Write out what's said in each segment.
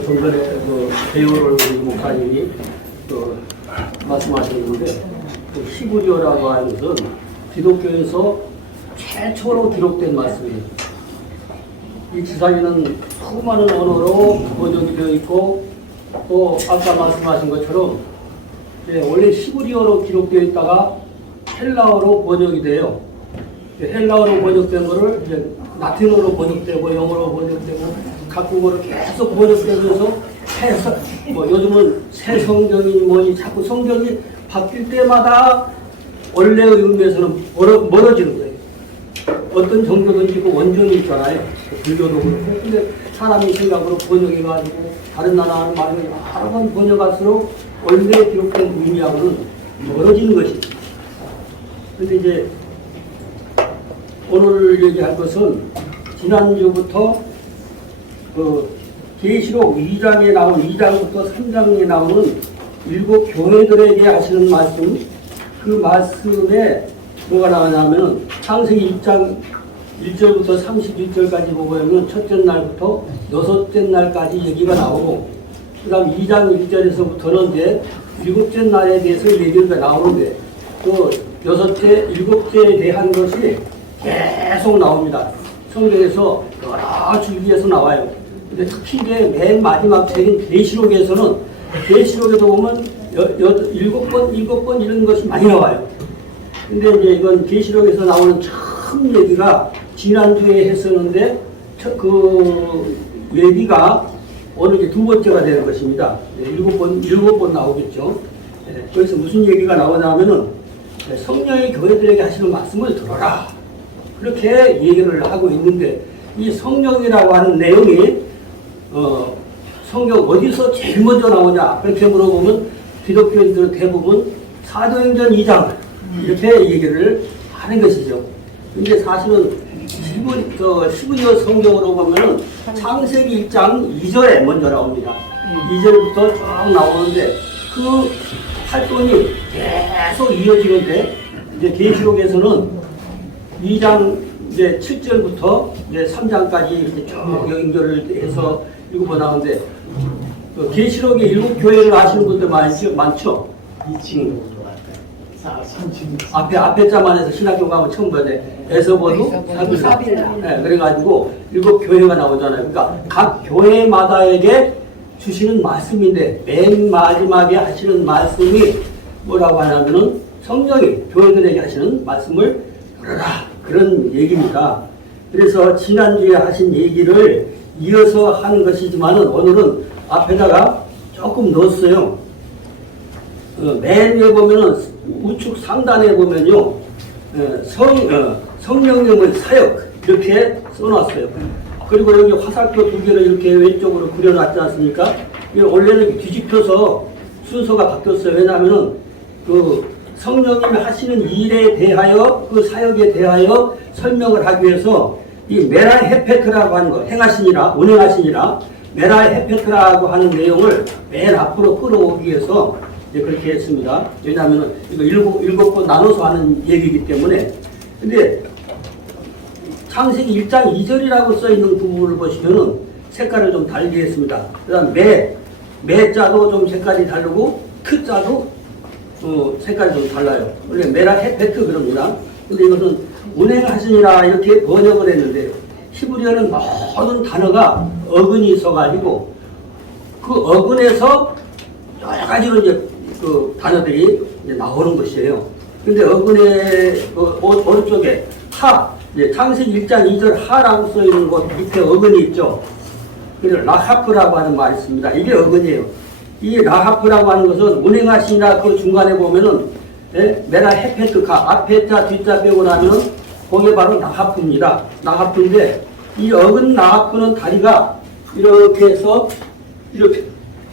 좀 전에 그 배우를 우리 목사님이 그 말씀하셨는데 그 히브리어라고 하는 것은 기독교에서 최초로 기록된 말씀이에요. 이 지상에는 수많은 언어로 번역이 되어 있고 또 아까 말씀하신 것처럼 원래 히브리어로 기록되어 있다가 헬라어로 번역이 돼요. 헬라어로 번역된 거를 이제 라틴어로 번역되고 영어로 번역되고 각국어로 계속 번역되면서 해서 뭐 요즘은 새 성경이니 뭐니 자꾸 성경이 바뀔 때마다 원래의 의미에서는 멀어지는 거예요. 어떤 정도든지 그 원전이 있잖아요. 불교도 그렇고. 근데 사람이 생각으로 번역해가지고 다른 나라 하는 말을 여러 번 번역할수록 원래 기록된 의미하고는 멀어지는 것입니다. 근데 이제 오늘 얘기할 것은 지난주부터 그 계시록 2장에 나온 2장부터 3장에 나오는 7 교회들에게 하시는 말씀, 그 말씀에 뭐가 나오냐면은 창세기 1장 1절부터 31절까지 보면 첫째 날부터 여섯째 날까지 얘기가 나오고, 그 다음 2장 1절에서부터는 이제 7째 날에 대해서 얘기가 나오는데, 또 여섯째, 7째에 대한 것이 계속 나옵니다. 성경에서 여러 줄기에서 나와요. 근데 특히 이제 맨 마지막 책인 계시록에서는, 계시록에도 보면 7번 이런 것이 많이 나와요. 근데 이제 이건 계시록에서 나오는 처음 얘기가 지난주에 했었는데, 그 얘기가 오늘 이제 두 번째가 되는 것입니다. 7번 나오겠죠. 거기서 무슨 얘기가 나오냐면은, 성령의 교회들에게 하시는 말씀을 들어라. 그렇게 얘기를 하고 있는데, 이 성령이라고 하는 내용이, 성경 어디서 제일 먼저 나오냐? 그렇게 물어보면, 기독교인들은 대부분 사도행전 2장, 이렇게 얘기를 하는 것이죠. 근데 사실은 히브리어 성경으로 보면은 창세기 1장 2절에 먼저 나옵니다. 2절부터 쭉 나오는데 그 활동이 계속 이어지는데, 이제 계시록에서는 2장 이제 7절부터 이제 3장까지 이제 쭉 연결을 해서 읽고 나오는데, 계시록의 7 교회를 아시는 분들 많죠? 앞에 자만 해서 신학교 가면 처음 보네. 에서보도 사빌라. 네, 그래가지고 7 교회가 나오잖아요. 그러니까 각 교회마다에게 주시는 말씀인데, 맨 마지막에 하시는 말씀이 뭐라고 하냐면은 성령이 교회들에게 하시는 말씀을 들어라. 그런 얘기입니다. 그래서 지난주에 하신 얘기를 이어서 하는 것이지만은 오늘은 앞에다가 조금 넣었어요. 맨 위에 보면은 우측 상단에 보면요, 성령님의 사역 이렇게 써놨어요. 그리고 여기 화살표 2개를 이렇게 왼쪽으로 그려놨지 않습니까? 이게 원래는 뒤집혀서 순서가 바뀌었어요. 왜냐하면은 그 성령님이 하시는 일에 대하여, 그 사역에 대하여 설명을 하기 위해서 이 메라 헤페트라고 하는 거, 행하시니라, 운행하시니라, 메라 헤페트라고 하는 내용을 맨 앞으로 끌어오기 위해서 이제 그렇게 했습니다. 왜냐하면 이거 7번 나눠서 하는 얘기이기 때문에. 근데 창세기 1장 2절이라고 써 있는 부분을 보시면은 색깔을 좀 다르게 했습니다. 그 다음 매자도 좀 색깔이 다르고, 크자도 색깔이 좀 달라요. 원래 메라 헤페트 그럽니다. 근데 이것은 운행하시니라 이렇게 번역을 했는데요. 히브리어는 모든 단어가 어근이 있어가지고 그 어근에서 여러 가지로 이제 그 단어들이 이제 나오는 것이에요. 근데 어근의 오른쪽에 창세기 1장 2절 하라고 써 있는 곳 밑에 어근이 있죠. 그래서 라하프라고 하는 말이 있습니다. 이게 어근이에요. 이 라하프라고 하는 것은 운행하시나 그 중간에 보면은 메라 헤페트카 앞에 자 뒷자 빼고 나면 거기에 바로 라하프입니다. 라하프인데 이 어근 라하프는 다리가 이렇게 해서 이렇게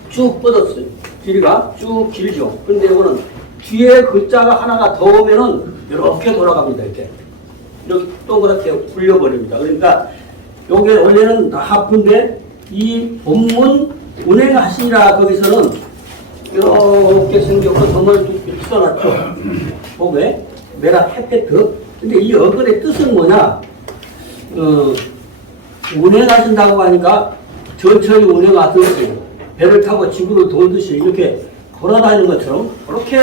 쭉 뻗었어요. 길이가 쭉 길죠. 그런데 이거는 뒤에 글자가 하나가 더 오면은 이렇게 돌아갑니다. 이렇게 동그랗게 굴려버립니다. 그러니까 요게 원래는 라하프인데 이 본문 운행하시니라 거기서는 이렇게 생겼고 덩어리 쭉 써놨죠. 목에 메라 헤페트. 근데 이 어근의 뜻은 뭐냐? 운행하신다고 하니까 전철이 운행하듯이 배를 타고 지구를 돌듯이 이렇게 돌아다니는 것처럼 그렇게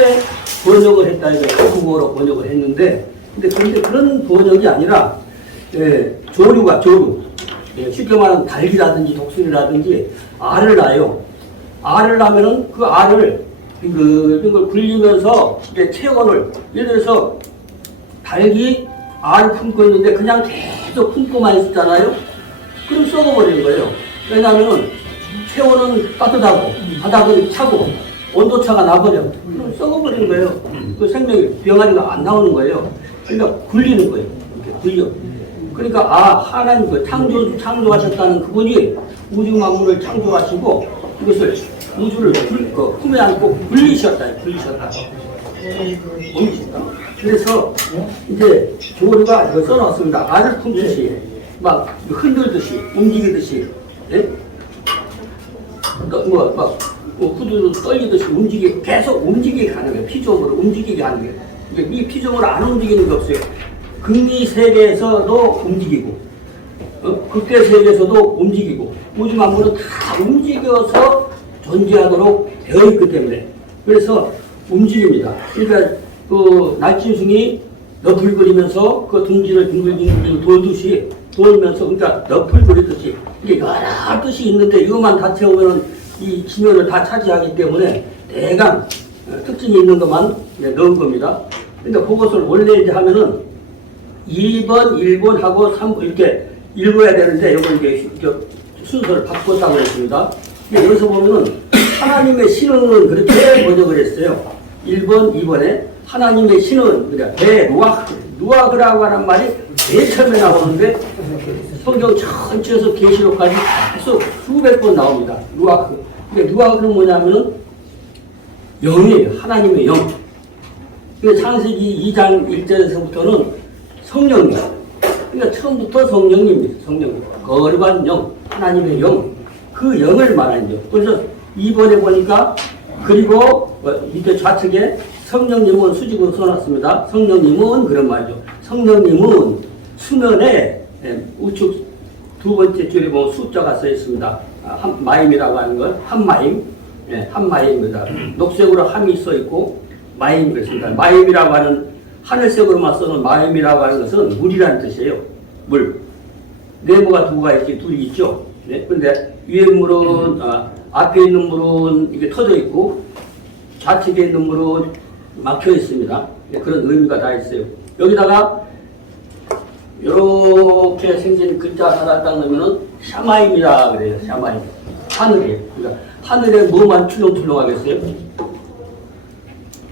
번역을 했다 이거 한국어로 번역을 했는데 그런데 그런 번역이 아니라 조류가 조류 쉽게 말하면 닭이라든지 독수리라든지 알을 낳아요. 알을 낳으면은 그 알을 이런 걸 굴리면서 이제 체온을 예를 들어서 닭이 알을 품고 있는데 그냥 계속 품고만 있었잖아요. 그럼 썩어버리는 거예요. 왜냐하면 체온은 따뜻하고 바닥은 차고 온도차가 나버려. 그럼 썩어버리는 거예요. 그 생명이 병아리가 안 나오는 거예요. 그러니까 굴리는 거예요. 이렇게 굴려. 그러니까 하나님 그 창조하셨다는 그분이 우주 만물을 창조하시고 이것을 우주를 품에 안고 굴리셨다. 굴리셨다. 그래서 이제 조류가 이거 써놨습니다. 알을 품듯이 막 흔들듯이 움직이듯이 예? 후두로 떨리듯이 계속 움직이게 하는 거예요. 피조물을 움직이게 하는 거예요. 이 피조물을 안 움직이는 게 없어요. 극리 세계에서도 움직이고, 극대 세계에서도 움직이고, 우주 만물은 다 움직여서 존재하도록 되어 있기 때문에. 그래서 움직입니다. 그러니까 그 날짐승이 너풀거리면서 그 둥지를 빙글빙글 돌면서 그러니까 너풀거리듯이 이게 여러 뜻이 있는데 이것만 다 채우면 이 지면을 다 차지하기 때문에 대강 특징이 있는 것만 넣은 겁니다. 그러니까 그것을 원래 이제 하면은 2번, 1번하고 3번 이렇게 읽어야 되는데 이걸 이제 순서를 바꿨다고 했습니다. 여기서 보면은 하나님의 신은 그렇게 번역을 했어요. 1번, 2번에 하나님의 신은 그러니까 누아그라고 하는 말이 제일 처음에 나오는데 성경 전체에서 계시록까지 계속 수백 번 나옵니다. 누아그. 그러니까 누아그는 뭐냐면은 영이에요. 하나님의 영. 창세기 2장 1절에서부터는 성령입니다. 그러니까 처음부터 성령입니다. 성령. 거룩한 영, 하나님의 영. 그 영을 말하는 죠. 그래서 2번에 보니까 그리고 밑에 좌측에 성령님은 수직으로 써놨습니다. 성령님은 그런 말이죠. 성령님은 수면에 우측 두 번째 줄에 보면 숫자가 써 있습니다. 마임이라고 하는 건 한마임, 한마임입니다. 녹색으로 함이 써 있고 마임 그렇습니다. 마임이라고 하는 하늘색으로만 써놓은 마임이라고 하는 것은 물이라는 뜻이에요. 물. 네모가 두 가지 둘이 있죠. 그런데 위에 물은 앞에 있는 물은 이게 터져 있고 좌측에 있는 물은 막혀 있습니다. 그런 의미가 다 있어요. 여기다가 이렇게 생긴 글자 하나 딱 넣으면은 샤마임이라 그래요. 샤마임. 하늘이에요. 그러니까 하늘에 뭐만 출렁출렁하겠어요?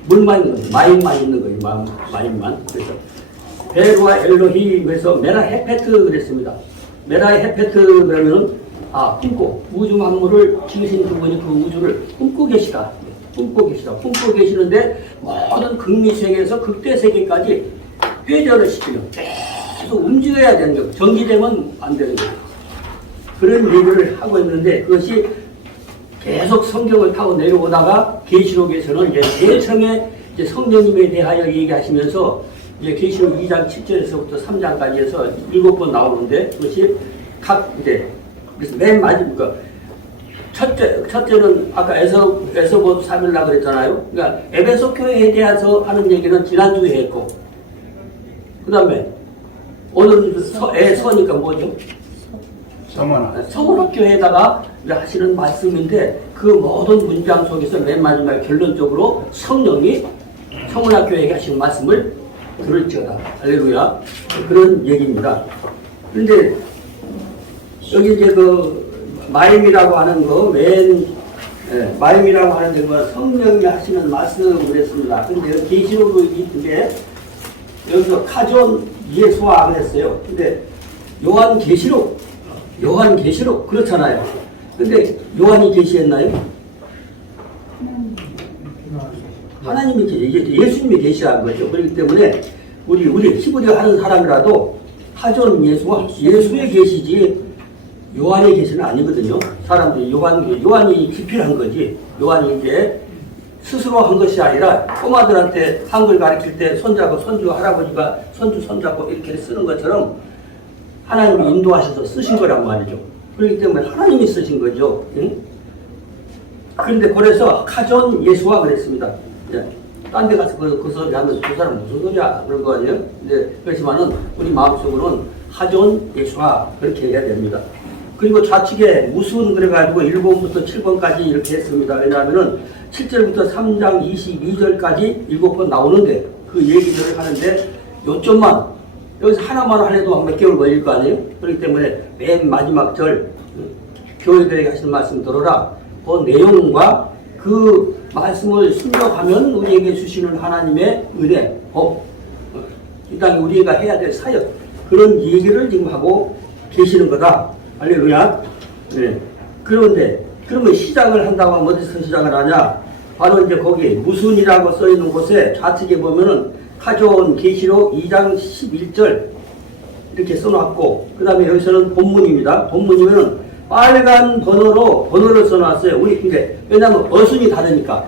물만 있는 거예요. 마임만 있는 거예요. 마임만. 그래서 베르와 엘로힘에서 메라 헤페트 그랬습니다. 메라 헤페트 그러면은 품고 우주 만물을 지으신 그분이 그 우주를 품고 계시다. 품고 계시는데 모든 극미세계에서 극대세계까지 회전을 시키면 계속 움직여야 되는 거예요. 정지되면 안 되는 거예요. 그런 얘기를 하고 있는데 그것이 계속 성경을 타고 내려오다가 계시록에서는 이제 제일 처음에 이제 성령님에 대하여 얘기하시면서 이제 계시록 2장 7절에서부터 3장까지 해서 7번 나오는데 그것이 각 이제 그래서 맨 마지막 첫째는 아까 에서부터 3일날 그랬잖아요. 그러니까 에베소 교회에 대해서 하는 얘기는 지난주에 했고 그 다음에 오늘 서니까 뭐죠? 성원학교에다가 하시는 말씀인데 그 모든 문장 속에서 맨 마지막에 결론적으로 성령이 성원학교에 하시는 말씀을 들을지어다. 할렐루야. 그런 얘기입니다. 그런데 여기 이제 그 마임이라고 하는 거 마임이라고 하는 데가 성령이 하시는 말씀을 했습니다. 근데 계시록으로 있는데 여기서 카존 예수와 그랬어요. 근데 요한계시록 그렇잖아요. 근데 요한이 계시했나요? 하나님이 계시, 예수님이 계시한 거죠. 그렇기 때문에 우리 히브리어 하는 사람이라도 카존 예수와 예수의 계시지 요한의 계시는 아니거든요. 사람들이 요한이 기필한 거지. 요한이 이제 스스로 한 것이 아니라 꼬마들한테 한글 가르칠 때 손자고 손주 할아버지가 손주 손잡고 이렇게 쓰는 것처럼 하나님이 인도하셔서 쓰신 거란 말이죠. 그렇기 때문에 하나님이 쓰신 거죠. 응? 그런데 그래서 카존 예수와 그랬습니다. 예. 딴 데 가서 그 소리 하면 그 사람 무슨 소리야 그런 거 아니에요? 근데 그렇지만은 우리 마음속으로는 하존 예수와 그렇게 해야 됩니다. 그리고 좌측에 무슨 그래가지고 1번부터 7번까지 이렇게 했습니다. 왜냐하면은 7절부터 3장 22절까지 7번 나오는데 그 얘기를 하는데 요점만 여기서 하나만 하려도 한 몇 개월 걸릴 거 아니에요? 그렇기 때문에 맨 마지막 절 교회들에게 하시는 말씀 들어라. 그 내용과 그 말씀을 순종하면 우리에게 주시는 하나님의 은혜, 법, 이 땅에 우리가 해야 될 사역 그런 얘기를 지금 하고 계시는 거다. 할렐루야. 네. 그런데 그러면 시작을 한다고 하면 어디서 시작을 하냐? 바로 이제 거기 무슨이라고 써 있는 곳에 좌측에 보면은 카존 계시록 2장 11절 이렇게 써놨고 그 다음에 여기서는 본문입니다. 본문이면은 빨간 번호를 써놨어요. 우리 근데 왜냐하면 어순이 다르니까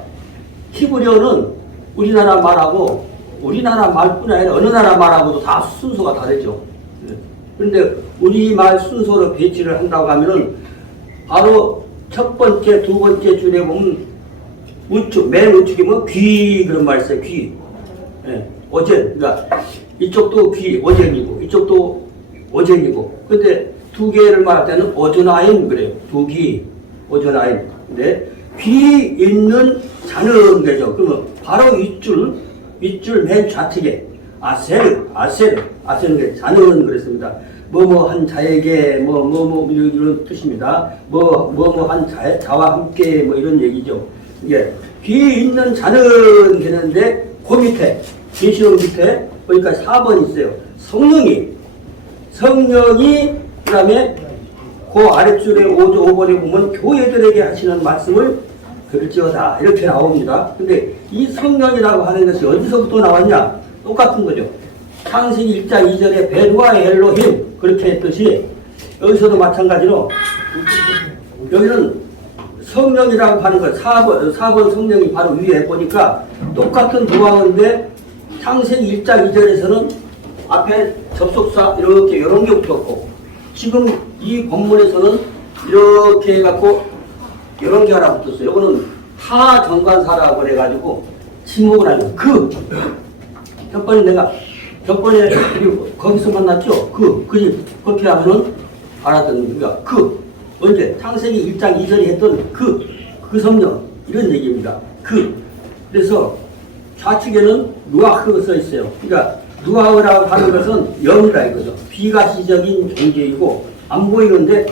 히브리어는 우리나라 말하고 우리나라 말뿐 아니라 어느 나라 말하고도 다 순서가 다르죠. 그런데 우리말 순서로 배치를 한다고 하면은 바로 첫 번째, 두 번째 줄에 보면 우측, 맨 우측이면 귀 그런 말 있어요. 귀. 예, 어젠. 그러니까 이쪽도 귀, 어젠이고 이쪽도 어젠이고. 근데 두 개를 말할 때는 어전아임 그래요. 두 귀, 어전아임. 근데 귀 있는 자는 되죠. 그러면 바로 윗줄 맨 좌측에 아세르는 게 자는 그랬습니다. 뭐뭐한 자에게 뭐뭐 이런 뜻입니다. 뭐뭐한 자와 함께 뭐 이런 얘기죠. 이게 귀 있는 자는 되는데 그 밑에 계시록 밑에 그러니까 4번 있어요. 성령이 그다음에 그 아랫줄에 5번에 보면 교회들에게 하시는 말씀을 들을지어다 이렇게 나옵니다. 근데 이 성령이라고 하는 것이 어디서부터 나왔냐? 똑같은 거죠. 창세기 1장 2절에 베루아 엘로힘 그렇게 했듯이 여기서도 마찬가지로 여기는 성령이라고 하는 것 4번 성령이 바로 위에 보니까 똑같은 도화인데 창세기 1장 2절에서는 앞에 접속사 이렇게 이런 게 붙었고 지금 이 본문에서는 이렇게 해갖고 이런 게 하나 붙었어요. 이거는 타정관사라고 그래가지고 지목을 하는 저번에 거기서 만났죠? 그렇게 하면은 알아듣는 거야. 언제? 창세기 1장 2절에 했던 그 성령. 이런 얘기입니다. 그래서 좌측에는 누아흐가 써 있어요. 그러니까 누아흐라고 하는 것은 영이라 이거죠. 비가시적인 존재이고 안 보이는데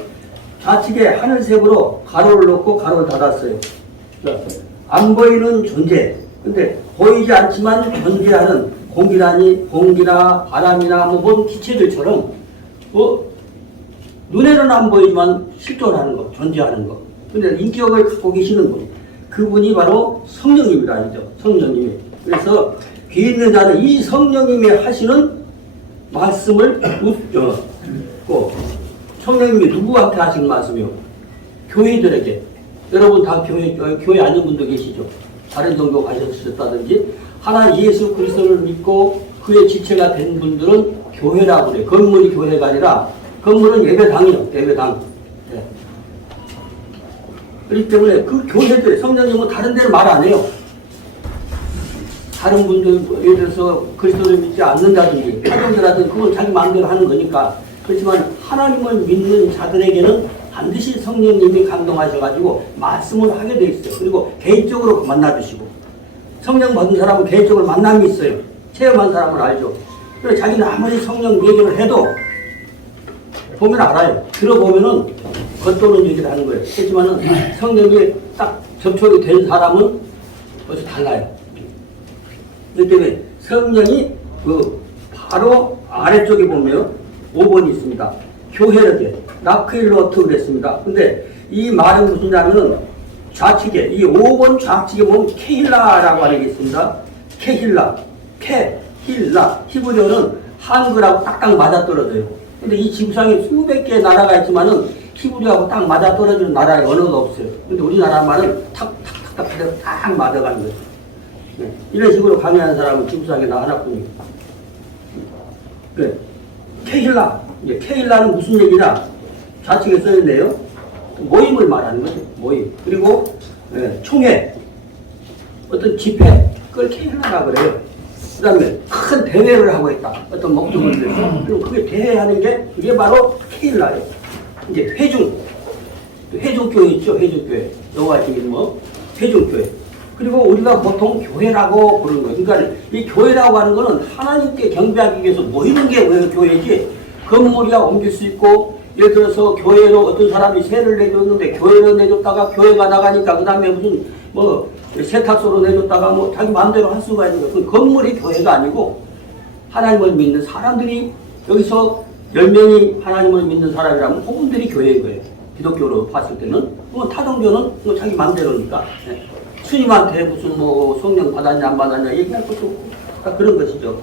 좌측에 하늘색으로 가로를 넣고 가로를 닫았어요. 그러니까 안 보이는 존재. 근데 보이지 않지만 존재하는 공기나 바람이나 뭔 기체들처럼 눈에는 안 보이지만 실존하는 거, 존재하는 거. 근데 인격을 갖고 계시는 분. 그분이 바로 성령님이라 하죠. 성령님이. 그래서 귀 있는 자는 이 성령님이 하시는 말씀을 성령님이 누구한테 하시는 말씀이요? 교회들에게. 여러분 다 교회 아닌 분도 계시죠? 다른 종교 가셨다든지 하나 예수 그리스도를 믿고 그의 지체가 된 분들은 교회라고 그래요. 건물이 교회가 아니라 건물은 예배당이요. 예배당. 네. 그렇기 때문에 그 교회들 성령님은 다른 데는 말 안 해요. 다른 분들 예를 들어서 그리스도를 믿지 않는다든지 사람들하든 그건 자기 마음대로 하는 거니까. 그렇지만 하나님을 믿는 자들에게는 반드시 성령님이 감동하셔가지고 말씀을 하게 돼 있어요. 그리고 개인적으로 만나주시고 성령 받은 사람은 개인적으로 만남이 있어요. 체험한 사람은 알죠. 그래서 자기는 아무리 성령 얘기를 해도 보면 알아요. 들어보면은 겉도는 얘기를 하는 거예요. 그렇지만은 성령이 딱 접촉이 된 사람은 벌써 달라요. 그렇기 때문에 성령이 바로 아래쪽에 보면 5번이 있습니다. 교회르게 나크일로트 그랬습니다. 근데 이 말은 무슨냐면은 좌측에 이 5번 좌측에 보면 케힐라라고 하는 게 있습니다. 케힐라 히브리어는 한글하고 딱딱 맞아떨어져요. 근데 이 지구상에 수백 개의 나라가 있지만은 히브리어하고 딱 맞아떨어지는 나라의 언어가 없어요. 근데 우리나라 말은 탁탁탁탁 해서 딱 맞아가는 거예요. 네. 이런 식으로 강의하는 사람은 지구상에 나 하나뿐이에요. 네. 케힐라는 무슨 얘기냐? 좌측에 써있네요. 모임을 말하는 거죠. 모임. 그리고 총회, 어떤 집회, 그걸 케일라라 그래요. 그 다음에 큰 대회를 하고 있다. 어떤 목적을 위해서. 그럼 그게 대회하는 게 그게 바로 케일라예요. 이제 회중교회 있죠. 회중교회. 영화 중에 뭐 회중교회. 그리고 우리가 보통 교회라고 부르는 거예요. 그러니까 이 교회라고 하는 거는 하나님께 경배하기 위해서 모이는 게 교회지. 건물이야 옮길 수 있고, 예를 들어서 교회로 어떤 사람이 세를 내줬는데 교회로 내줬다가 교회가 나가니까 그 다음에 무슨 뭐 세탁소로 내줬다가 뭐 자기 마음대로 할 수가 있는 거예요. 그 건물이 교회가 아니고 하나님을 믿는 사람들이, 여기서 10명이 하나님을 믿는 사람이라면 그분들이 교회인 거예요. 기독교로 봤을 때는. 그건 타종교는 뭐 자기 마음대로니까. 스님한테 무슨 뭐 성령 받았냐 안 받았냐 얘기할 것도 없고 다 그런 것이죠.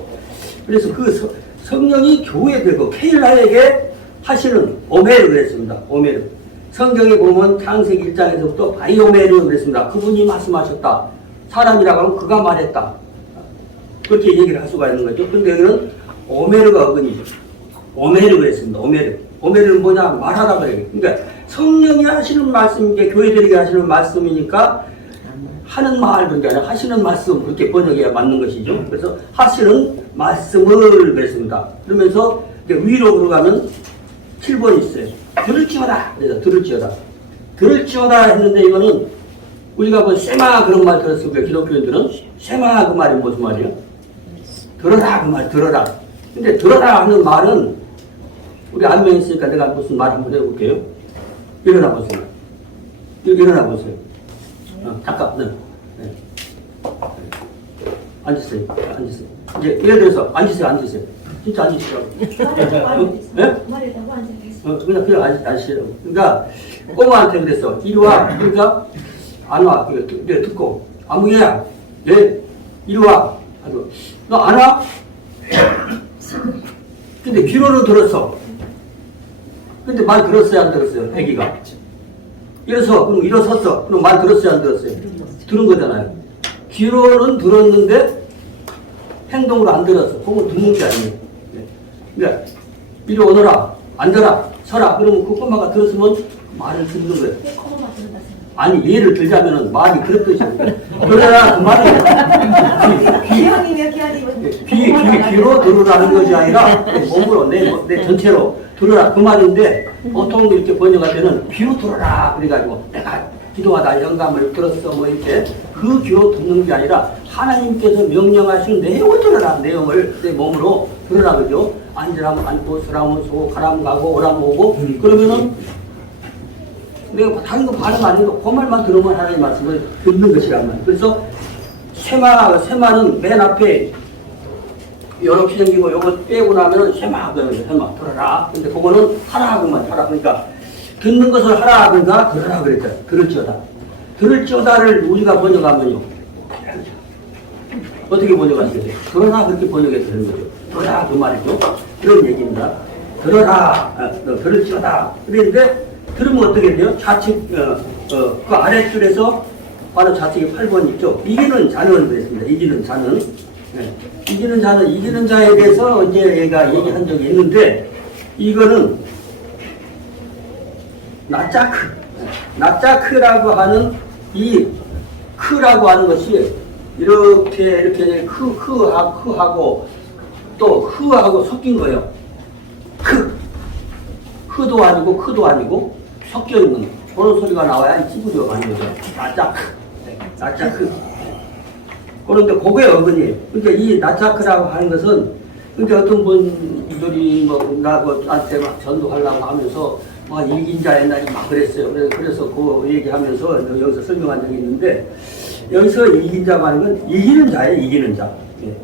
그래서 그 성령이 교회되고 케일라에게 하시는 오메르 그랬습니다. 오메르. 성경에 보면 창세기 1장에서부터 바이오메르 그랬습니다. 그분이 말씀하셨다. 사람이라고 하면 그가 말했다. 그렇게 얘기를 할 수가 있는 거죠. 근데 여기는 오메르가 어근이죠. 오메르 그랬습니다. 오메르. 오메르는 뭐냐? 말하라 그래요. 그러니까 성령이 하시는 말씀, 이제 교회들에게 하시는 말씀이니까 하는 말도 아니라 하시는 말씀, 그렇게 번역해야 맞는 것이죠. 그래서 하시는 말씀을 그랬습니다. 그러면서 위로 들어가면 7번이 있어요. 들을지어다. 그래서 들을지어다. 들을지어다 했는데 이거는 우리가 뭐 세마 그런 말 들었을 거예요. 기독교인들은 세마 그 말이 무슨 말이에요? 들어라 그 말, 들어라. 근데 들어라 하는 말은 우리 안면 있으니까 내가 무슨 말 한번 해볼게요. 일어나 보세요. 일어나 보세요. 잠깐, 네. 앉으세요. 앉으세요. 이제 예를 들어서 앉으세요. 진짜 앉으시라고. 네? 그냥 앉으시라고. 그러니까 꼬마한테 그랬어. 이리 와. 그러니까 안 와. 내가 듣고 아무개야. 얘 이리 와. 너 안 와? 근데 귀로는 들었어. 근데 말 들었어요, 안 들었어요? 애기가. 이래서 그럼 일어섰어. 그럼 말 들었어요, 안 들었어요? 들은 거잖아요. 귀로는 들었는데 행동으로 안 들었어. 그건 듣는 게 아니에요. 그러니까 이리 오너라, 앉아라, 서라. 그러면 그 꼬마가 들었으면 말을 듣는 거예요. 아니 예를 들자면은 말이 그렇듯이 그러나 그 말이 귀로 들으라는 것이 아니라 몸으로 내 전체로 들으라 그 말인데 보통 이렇게 번역할 때는 귀로 들어라 그래가지고 내가 기도하다 영감을 들었어 뭐 이렇게 그 귀로 듣는 게 아니라 하나님께서 명령하신 내용을 들어라. 내용을 내 몸으로 들어라. 그죠? 앉으라면 앉고 서라면 서고 가라면 가고 오라면 오고 그러면은 내가 다른 거 반응 안 해도 그 말만 들으면 하나님 말씀을 듣는 것이란 말이에요. 그래서 세마는 맨 앞에 이렇게 생기고 요거 빼고 나면은 세마 들어라. 근데 그거는 하라 그만 하라. 그러니까 듣는 것을 하라 그러니까 들어라 그랬죠. 들을지어다. 들을지어다를 우리가 번역하면요. 어떻게 번역하시겠어요? 들어라 그렇게 번역해서 되는 거죠. 들어라 그 말이죠. 그런 얘기입니다. 들어라. 들을지어다. 그랬는데 들으면 어떻게 돼요? 좌측, 그 아랫줄에서 바로 좌측에 8번 있죠? 이기는 자는 그랬습니다. 이기는 자는. 네. 이기는 자는, 이기는 자에 대해서 언제 얘가 얘기한 적이 있는데, 이거는 나짜크라고 하는 이 크라고 하는 것이 이렇게 크하고 또 흐하고 섞인 거예요. 흐도 아니고 크도 아니고 섞여 있는 그런 소리가 나와야 찌부려가 하는 거죠. 나짜크. 그런데 그게 어근이에요. 그러니까 이 나짜크라고 하는 것은 그러니까 어떤 분들이 나한테 막 전도하려고 하면서 막 이긴자 옛날에 막 그랬어요. 그래서 그 얘기하면서 여기서 설명한 적이 있는데 여기서 이긴자가 하는 건 이기는 자예요. 이기는 자.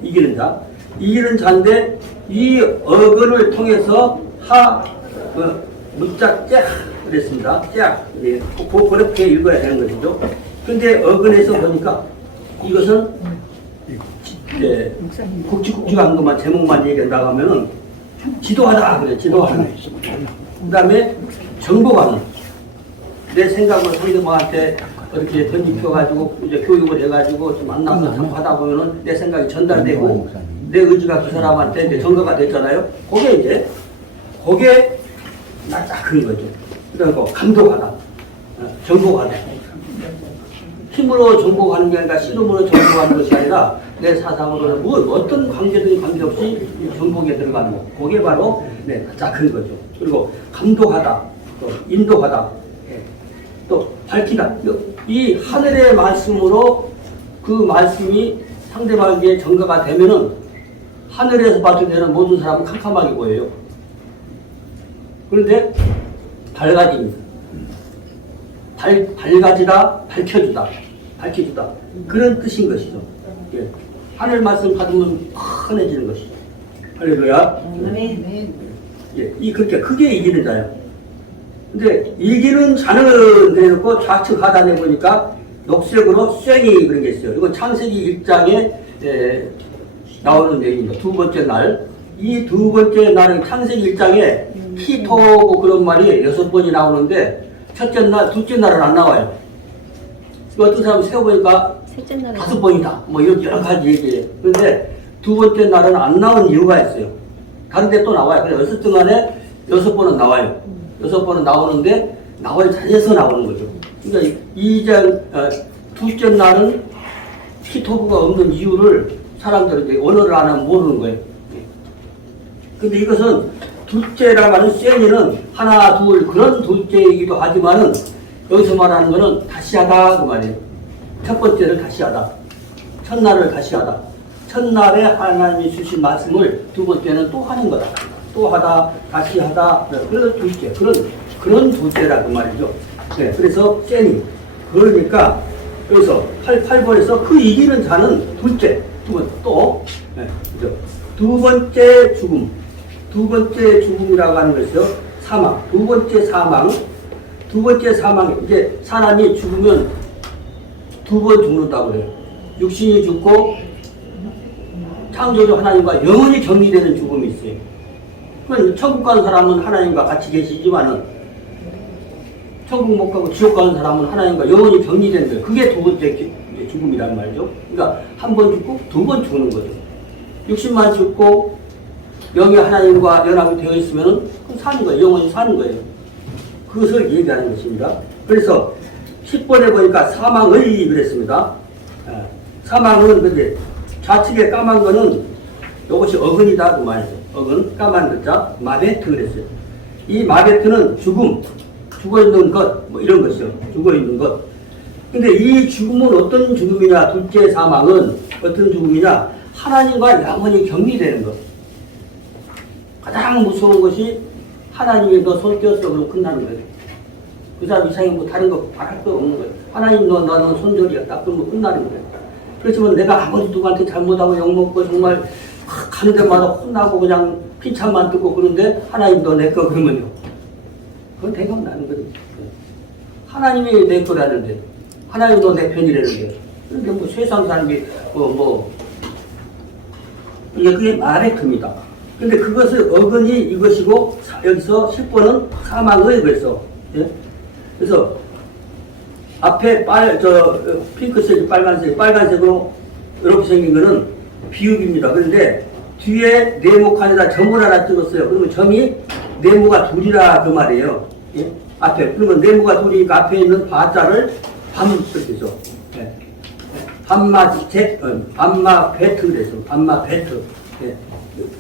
이기는 자. 이기는 자인데 이 어근을 통해서 문자 쫙 그랬습니다. 쫙. 예. 그렇게 읽어야 되는 것이죠. 근데 어근에서 보니까 이것은 예, 굵직굵직한 것만 제목만 얘기한다고 하면은 지도하다 그래. 지도하다. 그 다음에 정보하는 내 생각을 상대방한테 그렇게 던지펴가지고 이제 교육을 해가지고 만나서 하다 보면은 내 생각이 전달되고 내 의지가 그 사람한테 이제 전가가 됐잖아요. 그게 나짜크인 거죠. 그리고 감독하다, 정복하다. 힘으로 정복하는 게 아니라 씨름으로 정복하는 것이 아니라 내 사상으로는 어떤 관계든 관계없이 정복에 들어가는 거. 그게 바로 자, 큰 거죠. 그리고 감독하다, 또 인도하다, 또 밝히다. 이 하늘의 말씀으로 그 말씀이 상대방에게 전가가 되면은 하늘에서 봐도 되는 모든 사람은 캄캄하게 보여요. 그런데 밝아집니다. 밝아지다, 밝혀주다. 그런 뜻인 것이죠. 예. 하늘 말씀 받으면 환해지는 것이죠. 할렐루야. 예. 그게 이기는 자예요. 근데 이기는 자는 내놓고 좌측 하단에 보니까 녹색으로 쐐기 그런 게 있어요. 이건 창세기 1장에 나오는 내용입니다. 두 번째 날. 이 두 번째 날은 창세기 1장에 키토고 그런 말이 6번이 나오는데 첫째 날, 둘째 날은 안 나와요. 어떤 사람 세어보니까 5번이다. 뭐 이런 여러 가지 얘기해요. 그런데 두 번째 날은 안 나온 이유가 있어요. 다른 데 또 나와요. 그래서 6등 안에 6번은 나와요. 6번은 나오는데 나올 자리에서 나오는 거죠. 그러니까 둘째 날은 키토브가 없는 이유를 사람들이 언어를 안 하면 모르는 거예요. 근데 이것은 둘째라고 하는 쐐기는 하나, 둘 그런 둘째이기도 하지만은 여기서 말하는 거는 다시 하다 그 말이에요. 첫 번째를 다시 하다. 첫날을 다시 하다. 첫날에 하나님이 주신 말씀을 두 번째는 또 하는 거다. 또 하다, 다시 하다. 그래서 둘째. 그런 둘째라 그 말이죠. 네, 그래서 쐐기. 그러니까 그래서 8번에서 그 이기는 자는 둘째. 두 번째 죽음. 두 번째 죽음이라고 하는 것이요. 사망. 두 번째 사망. 이제 사람이 죽으면 두 번 죽는다고 그래요. 육신이 죽고 창조주 하나님과 영원히 정리되는 죽음이 있어요. 그건 천국 가는 사람은 하나님과 같이 계시지만은 천국 못 가고 지옥 가는 사람은 하나님과 영원히 격리되는 거예요. 그게 두 번째 죽음이란 말이죠. 그러니까 한 번 죽고 두 번 죽는 거죠. 육신만 죽고 영이 하나님과 연합이 되어 있으면 사는 거예요. 영원히 사는 거예요. 그것을 얘기하는 것입니다. 그래서 10번에 보니까 사망의 그랬습니다. 사망은 근데 좌측에 까만 거는 이것이 어근이다 그 말이죠. 어근, 까만 글자, 마베트 그랬어요. 이 마베트는 죽음, 죽어있는 것, 뭐 이런 것이요. 죽어있는 것. 근데 이 죽음은 어떤 죽음이냐, 둘째 사망은 어떤 죽음이냐, 하나님과 영원히 격리되는 것. 가장 무서운 것이 하나님이 너 손 떼었어 그러면 끝나는 거예요. 그 사람 이상이 뭐 다른 거 말할 거 없는 거예요. 하나님 너는 손절이야 딱 그러면 끝나는 거예요. 그렇지만 내가 아무리 누구한테 잘못하고 욕먹고 정말 가는 데마다 혼나고 그냥 피찬만 듣고 그런데 하나님 너 내 거 그러면요. 그건 대박 나는 거죠. 하나님이 내 거라는데 하나님 너 내 편이라는데 그런데 뭐 세상 사람이 이게 그게 말의 틈이다. 근데 그것을 어근이 이것이고 여기서 10번은 사망의 그래서 예? 그래서 앞에 핑크색, 빨간색으로 이렇게 생긴 거는 비읍입니다. 그런데 뒤에 네모 칸에다 점을 하나 찍었어요. 그러면 점이 네모가 둘이라 그 말이에요. 예? 앞에 그러면 네모가 둘이니까 앞에 있는 바자를 뜻이죠. 예. 반마 베트 그래서 반마 베트. 예.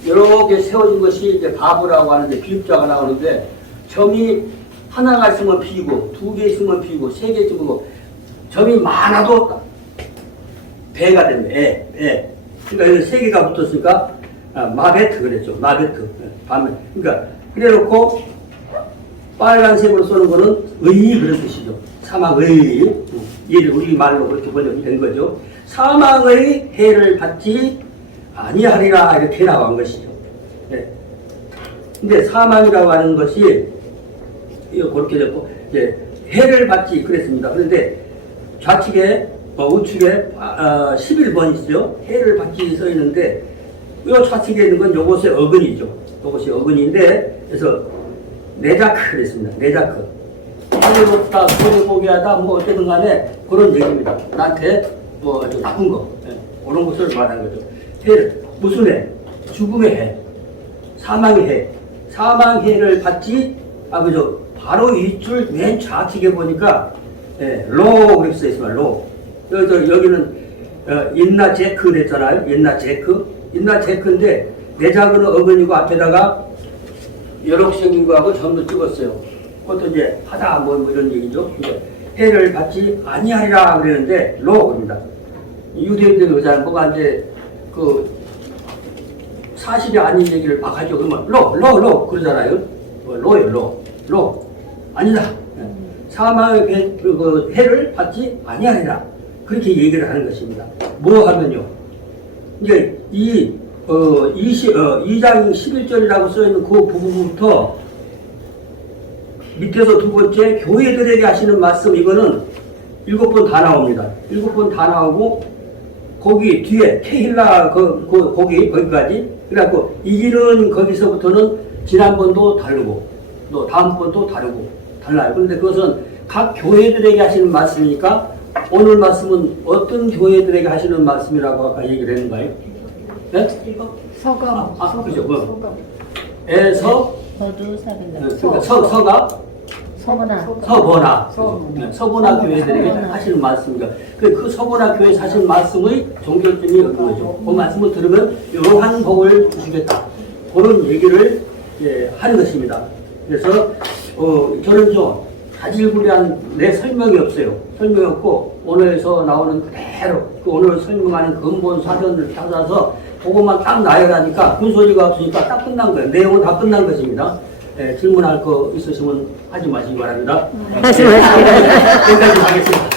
이렇게 세워진 것이 이제 바브라고 하는데 비읍자가 나오는데 점이 하나가 있으면 비고 두 개 있으면 비고 세 개 있으면 점이 많아도 배가 됩니다. 그러니까 여기 세 개가 붙었으니까 마베트 그랬죠. 마베트. 그러니까 그래놓고 빨간색으로 써는 거는 의 그런 뜻이죠. 사망의 얘를 우리 말로 그렇게 번역이 된 거죠. 사망의 해를 받지 아니하리라 이렇게 나온 것이죠. 네. 근데 사망이라고 하는 것이 그렇게 됐고 이제 해를 받지 그랬습니다. 그런데 좌측에 우측에 11번 있어요. 해를 받지 써 있는데 이 좌측에 있는 건 요것의 어근이죠. 요것이 어근인데 그래서 내자크 그랬습니다. 내자크 손해보다 손해보게 하다 뭐 어쨌든 간에 그런 얘기입니다. 나한테 뭐 나쁜 거 그런 것을 말하는 거죠. 해를 무슨 해? 죽음의 해, 사망의 해, 사망해를 받지 바로 이 줄 맨 좌측에 보니까 로 그렇게 써 있습니다. 로. 여기는 인나 제크 됐잖아요. 인나 제크. 인나 제크인데 내작은 어근이고 앞에다가 여러 생긴 거하고 전부 찍었어요. 그것도 이제 하다 뭐 이런 얘기죠. 이제 해를 받지 아니하리라 그랬는데 로 그럽니다. 유대인들 의자 뭐가 이제 그 사실이 아닌 얘기를 막 하죠. 그러면 로 그러잖아요. 로예요. 로 아니다. 사망의 그 해를 받지 아니하리라 그렇게 얘기를 하는 것입니다. 뭐 하면요. 이제 2장 11절이라고 써있는 그 부분부터 밑에서 두 번째 교회들에게 하시는 말씀 이거는 7번 다 나옵니다. 7번 다 나오고 거기 뒤에 케힐라 거기까지 그래갖고 이기는 거기서부터는 지난번도 다르고 또 다음번도 다르고 달라요. 그런데 그것은 각 교회들에게 하시는 말씀이니까 오늘 말씀은 어떤 교회들에게 하시는 말씀이라고 아까 얘기를 했는가요? 네? 서가. 그죠. 에서 그러니까 서가 서보나 교회들에게 하시는 말씀입니다. 그 서보나 교회에서 하시는 말씀의 종결점이 여기 거죠. 그 말씀을 들으면 이러한 복을 주시겠다. 그런 얘기를 하는 것입니다. 그래서 저는 좀 자질구레한 내 설명이 없어요. 설명이 없고 오늘에서 나오는 그대로 그 오늘 설명하는 근본 사전을 찾아서 그것만 딱 나열하니까 그 소리가 없으니까 딱 끝난 거예요. 내용은 다 끝난 것입니다. 질문할 거 있으시면 하지 마시기 바랍니다. 하지 마시기 바랍니다. 여기까지 하겠습니다.